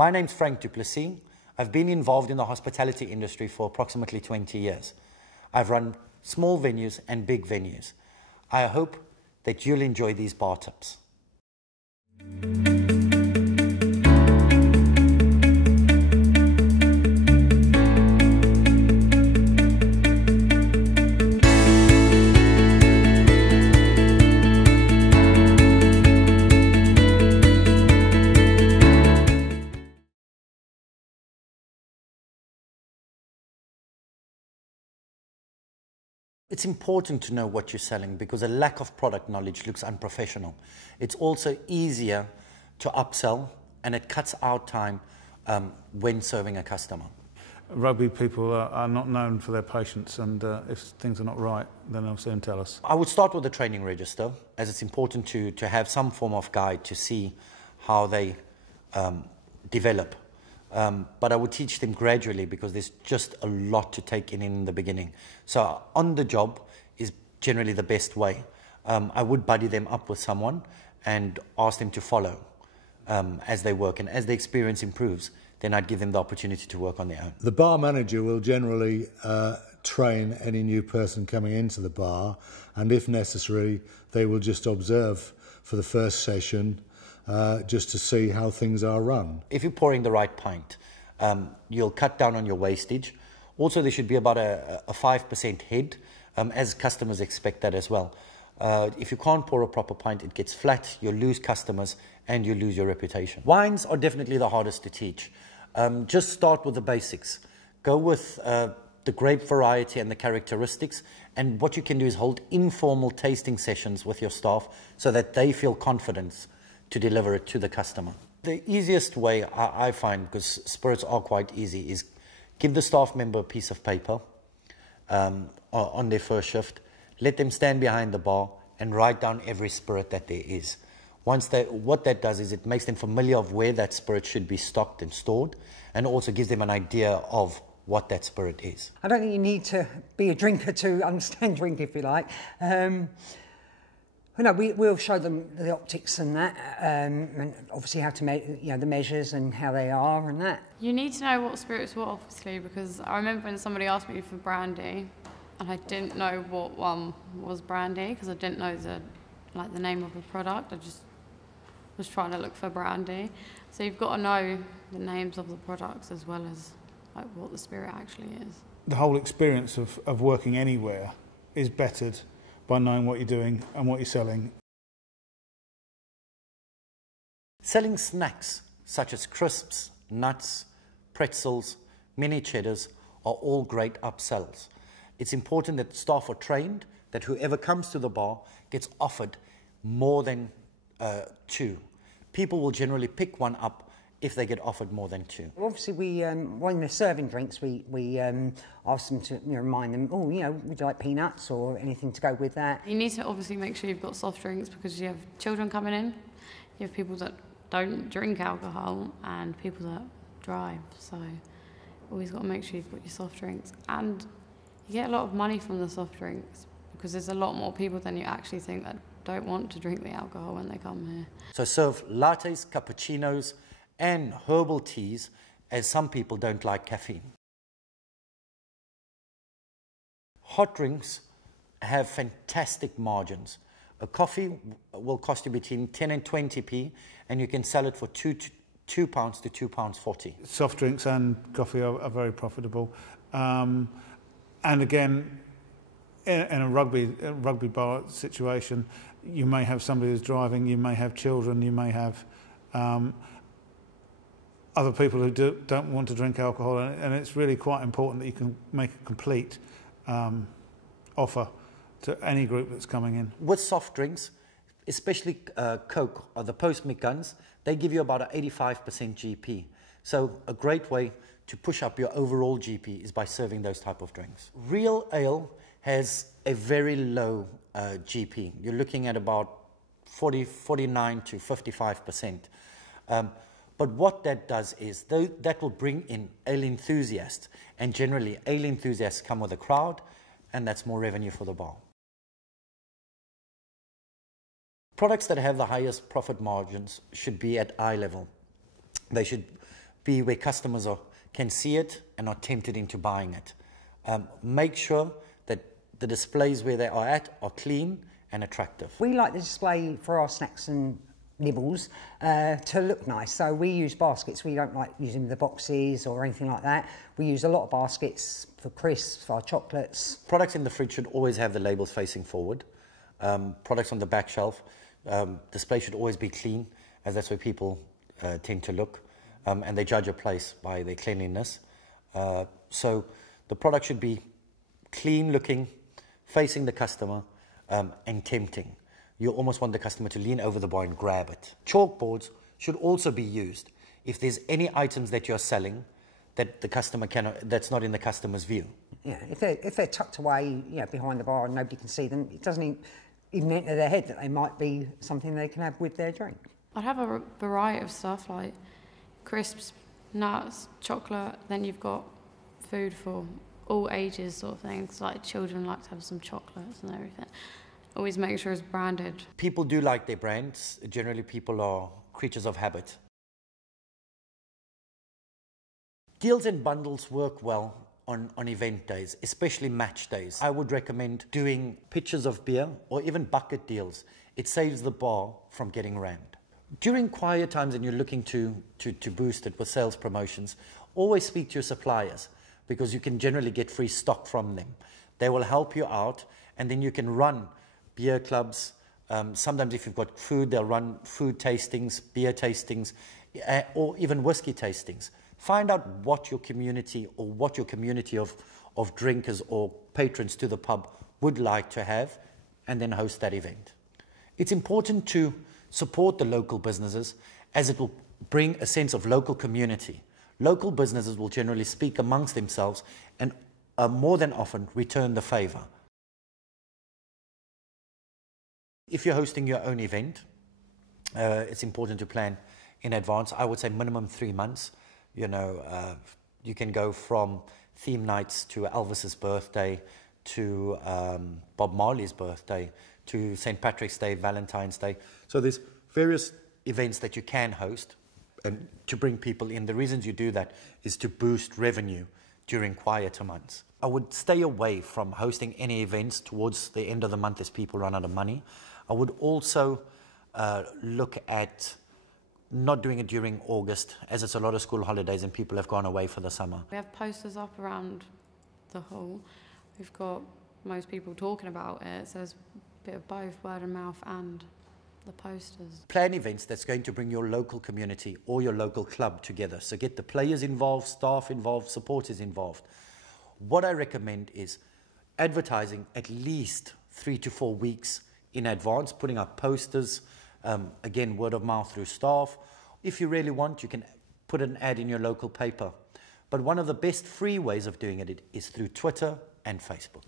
My name's Frank Duplessis. I've been involved in the hospitality industry for approximately 20 years. I've run small venues and big venues. I hope that you'll enjoy these bar tips. It's important to know what you're selling because a lack of product knowledge looks unprofessional. It's also easier to upsell and it cuts out time when serving a customer. Rugby people are not known for their patience, and if things are not right, then they'll soon tell us. I would start with the training register, as it's important to have some form of guide to see how they develop. But I would teach them gradually because there's just a lot to take in the beginning. So on the job is generally the best way. I would buddy them up with someone and ask them to follow as they work. And as the experience improves, then I'd give them the opportunity to work on their own. The bar manager will generally train any new person coming into the bar, and if necessary, they will just observe for the first session just to see how things are run. If you're pouring the right pint, you'll cut down on your wastage. Also, there should be about a 5% head, as customers expect that as well. If you can't pour a proper pint, it gets flat, you'll lose customers and you lose your reputation. Wines are definitely the hardest to teach. Just start with the basics. Go with the grape variety and the characteristics, and what you can do is hold informal tasting sessions with your staff so that they feel confident to deliver it to the customer. The easiest way I find, because spirits are quite easy, is give the staff member a piece of paper on their first shift, let them stand behind the bar and write down every spirit that there is. What that does is it makes them familiar of where that spirit should be stocked and stored, and also gives them an idea of what that spirit is. I don't think you need to be a drinker to understand drink, if you like. No, we'll show them the optics and that, and obviously how to make the measures and how they are and that. You need to know what spirits what, obviously, because I remember when somebody asked me for brandy, and I didn't know what one was brandy because I didn't know the name of the product. I just was trying to look for brandy. So you've got to know the names of the products as well as what the spirit actually is. The whole experience of working anywhere is bettered by knowing what you're doing and what you're selling. Selling snacks such as crisps, nuts, pretzels, mini cheddars are all great upsells. It's important that staff are trained, that whoever comes to the bar gets offered more than two. People will generally pick one up if they get offered more than two. Obviously, when they're serving drinks, we ask them to remind them, would you like peanuts or anything to go with that? You need to obviously make sure you've got soft drinks because you have children coming in, you have people that don't drink alcohol and people that drive, so always got to make sure you've got your soft drinks. And you get a lot of money from the soft drinks because there's a lot more people than you actually think that don't want to drink the alcohol when they come here. So serve lattes, cappuccinos, and herbal teas, as some people don't like caffeine. Hot drinks have fantastic margins. A coffee will cost you between 10 and 20p, and you can sell it for £2 to £2.40. Soft drinks and coffee are very profitable. And again, in a rugby bar situation, you may have somebody who's driving, you may have children, you may have other people who don't want to drink alcohol, and it's really quite important that you can make a complete offer to any group that's coming in. With soft drinks, especially Coke or the post-mix guns, they give you about an 85% GP. So a great way to push up your overall GP is by serving those type of drinks. Real ale has a very low GP. You're looking at about 49 to 55%. But what that does is that will bring in ale enthusiasts, and generally ale enthusiasts come with a crowd, and that's more revenue for the bar. Products that have the highest profit margins should be at eye level. They should be where customers can see it and are tempted into buying it. Make sure that the displays where they are at are clean and attractive. We like the display for our snacks and nibbles to look nice, so we use baskets. We don't like using the boxes or anything like that. We use a lot of baskets for crisps, for our chocolates. Products in the fridge should always have the labels facing forward. Products on the back shelf, display should always be clean, as that's where people tend to look, and they judge a place by their cleanliness. So the product should be clean looking, facing the customer, and tempting. You almost want the customer to lean over the bar and grab it. Chalkboards should also be used if there's any items that you're selling that the customer that's not in the customer's view. Yeah, if they're tucked away, behind the bar and nobody can see them, it doesn't even enter their head that they might be something they can have with their drink. I'd have a variety of stuff like crisps, nuts, chocolate. Then you've got food for all ages, sort of things. Like children like to have some chocolates and everything. Always make sure it's branded. People do like their brands. Generally, people are creatures of habit. Deals and bundles work well on event days, especially match days. I would recommend doing pitchers of beer or even bucket deals. It saves the bar from getting rammed. During quiet times and you're looking to boost it with sales promotions, always speak to your suppliers because you can generally get free stock from them. They will help you out, and then you can run beer clubs. Sometimes if you've got food, they'll run food tastings, beer tastings, or even whiskey tastings. Find out what your community of drinkers or patrons to the pub would like to have, and then host that event. It's important to support the local businesses, as it will bring a sense of local community. Local businesses will generally speak amongst themselves and more than often return the favor. If you're hosting your own event, it's important to plan in advance. I would say minimum 3 months. You can go from theme nights to Elvis's birthday, to Bob Marley's birthday, to St. Patrick's Day, Valentine's Day. So there's various events that you can host and to bring people in. The reasons you do that is to boost revenue during quieter months. I would stay away from hosting any events towards the end of the month as people run out of money. I would also look at not doing it during August, as it's a lot of school holidays and people have gone away for the summer. We have posters up around the hall. We've got most people talking about it, so there's a bit of both word of mouth and the posters. Plan events that's going to bring your local community or your local club together. So get the players involved, staff involved, supporters involved. What I recommend is advertising at least 3 to 4 weeks in advance, putting up posters, again, word of mouth through staff. If you really want, you can put an ad in your local paper. But one of the best free ways of doing it is through Twitter and Facebook.